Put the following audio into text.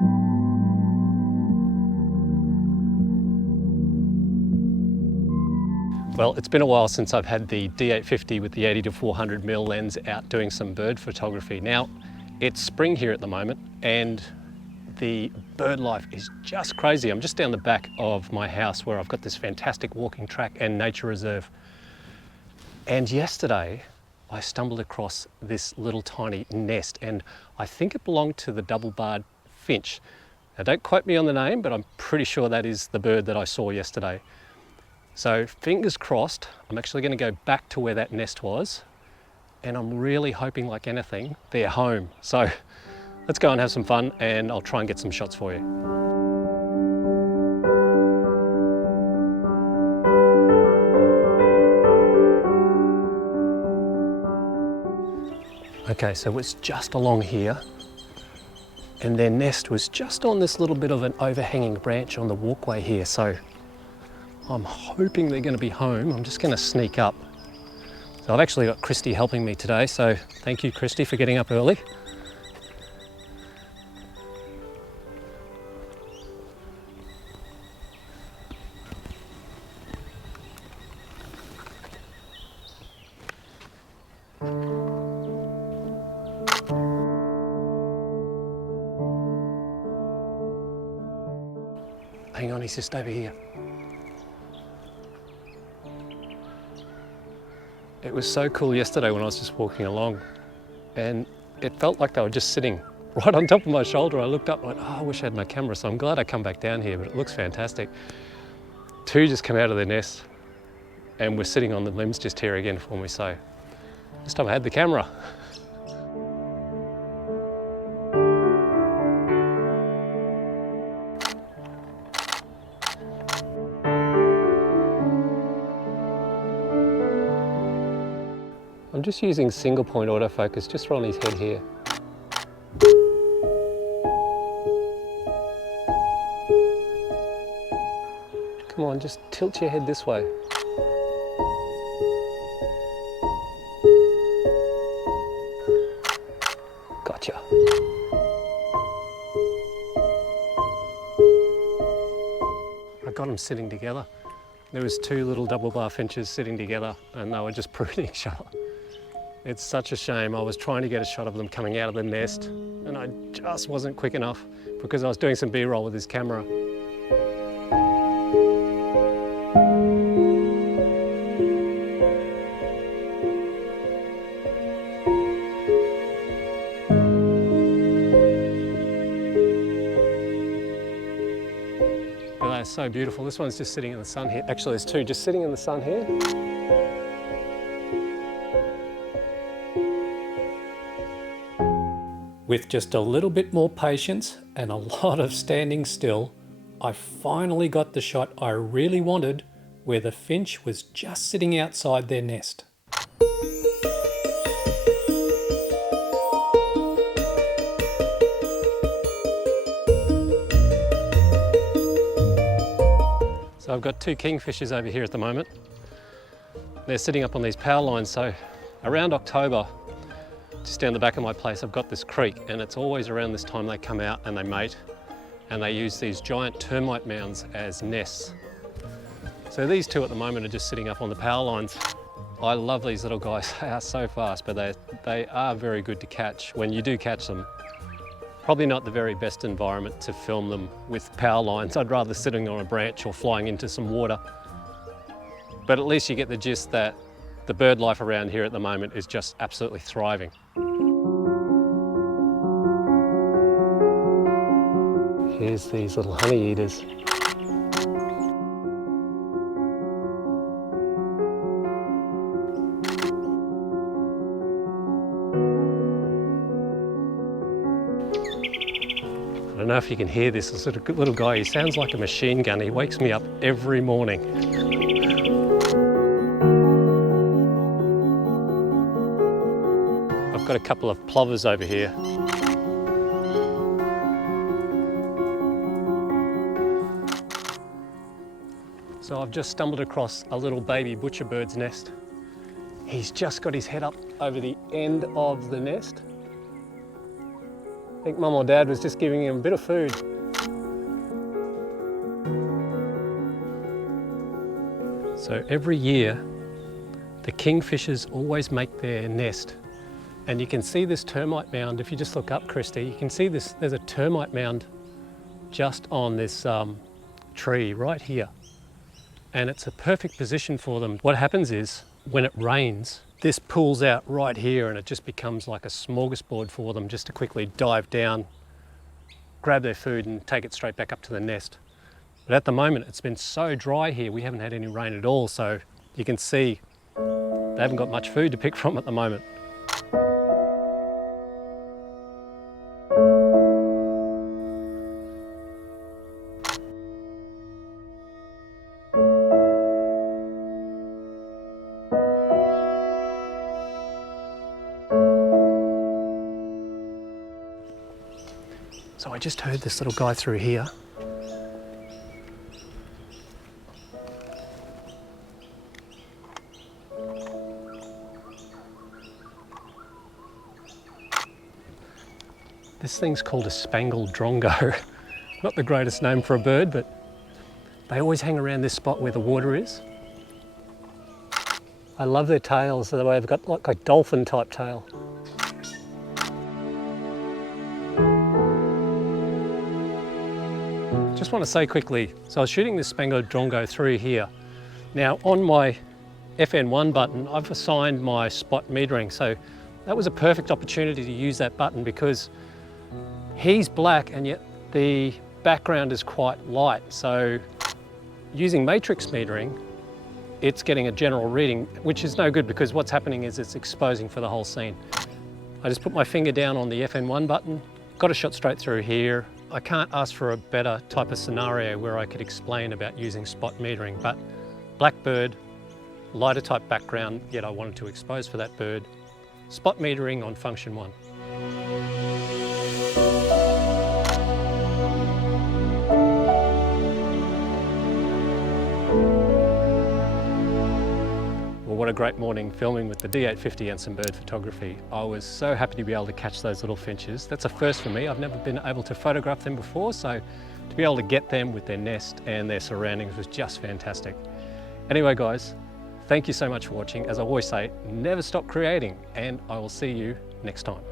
Well, it's been a while since I've had the D850 with the 80 to 400mm lens out doing some bird photography. Now, it's spring here at the moment and the bird life is just crazy. I'm just down the back of my house where I've got this fantastic walking track and nature reserve. And yesterday, I stumbled across this little tiny nest and I think it belonged to the Double Barred Finch. Now, don't quote me on the name, but I'm pretty sure that is the bird that I saw yesterday. So fingers crossed, I'm actually going to go back to where that nest was and I'm really hoping, like anything, they're home. So let's go and have some fun and I'll try and get some shots for you. Okay, so it's just along here and their nest was just on this little bit of an overhanging branch on the walkway here. So I'm hoping they're going to be home. I'm just going to sneak up. So I've actually got Christy helping me today, so thank you, Christy, for getting up early. Hang on, he's just over here. It was so cool yesterday when I was just walking along and it felt like they were just sitting right on top of my shoulder. I looked up and went, oh, I wish I had my camera, so I'm glad I come back down here, but it looks fantastic. Two just come out of their nest and we're sitting on the limbs just here again for me, so this time I had the camera. I'm just using single point autofocus just on his head here. Come on, just tilt your head this way. Gotcha. I got them sitting together. There was two little double bar finches sitting together and they were just pruning each other. It's such a shame. I was trying to get a shot of them coming out of the nest and I just wasn't quick enough because I was doing some B-roll with this camera. But that's so beautiful. This one's just sitting in the sun here. Actually, there's two just sitting in the sun here. With just a little bit more patience and a lot of standing still, I finally got the shot I really wanted where the finch was just sitting outside their nest. So I've got two kingfishers over here at the moment. They're sitting up on these power lines, so around October, just down the back of my place, I've got this creek and it's always around this time they come out and they mate and they use these giant termite mounds as nests. So these two at the moment are just sitting up on the power lines. I love these little guys. They are so fast, but they are very good to catch when you do catch them. Probably not the very best environment to film them with power lines. I'd rather sitting on a branch or flying into some water. But at least you get the gist that the bird life around here at the moment is just absolutely thriving. Here's these little honey eaters. I don't know if you can hear this little guy. He sounds like a machine gun. He wakes me up every morning. I've got a couple of plovers over here. So I've just stumbled across a little baby butcherbird's nest. He's just got his head up over the end of the nest. I think Mum or Dad was just giving him a bit of food. So every year, the kingfishers always make their nest. And you can see this termite mound, if you just look up, Christy, you can see this, there's a termite mound just on this tree right here. And it's a perfect position for them. What happens is, when it rains, this pulls out right here and it just becomes like a smorgasbord for them just to quickly dive down, grab their food and take it straight back up to the nest. But at the moment, it's been so dry here, we haven't had any rain at all, so you can see they haven't got much food to pick from at the moment. So I just heard this little guy through here. This thing's called a spangled drongo. Not the greatest name for a bird, but they always hang around this spot where the water is. I love their tails, the way they've got like a dolphin type tail. Just want to say quickly, so I was shooting this spangled drongo through here. Now on my FN1 button, I've assigned my spot metering, so that was a perfect opportunity to use that button because he's black and yet the background is quite light. So using matrix metering, it's getting a general reading, which is no good because what's happening is it's exposing for the whole scene. I just put my finger down on the FN1 button, got a shot straight through here. I can't ask for a better type of scenario where I could explain about using spot metering, but black bird, lighter type background, yet I wanted to expose for that bird. Spot metering on function 1. What a great morning filming with the D850 and some bird photography. I was so happy to be able to catch those little finches. That's a first for me. I've never been able to photograph them before, so to be able to get them with their nest and their surroundings was just fantastic. Anyway guys, thank you so much for watching. As I always say, never stop creating, and I will see you next time.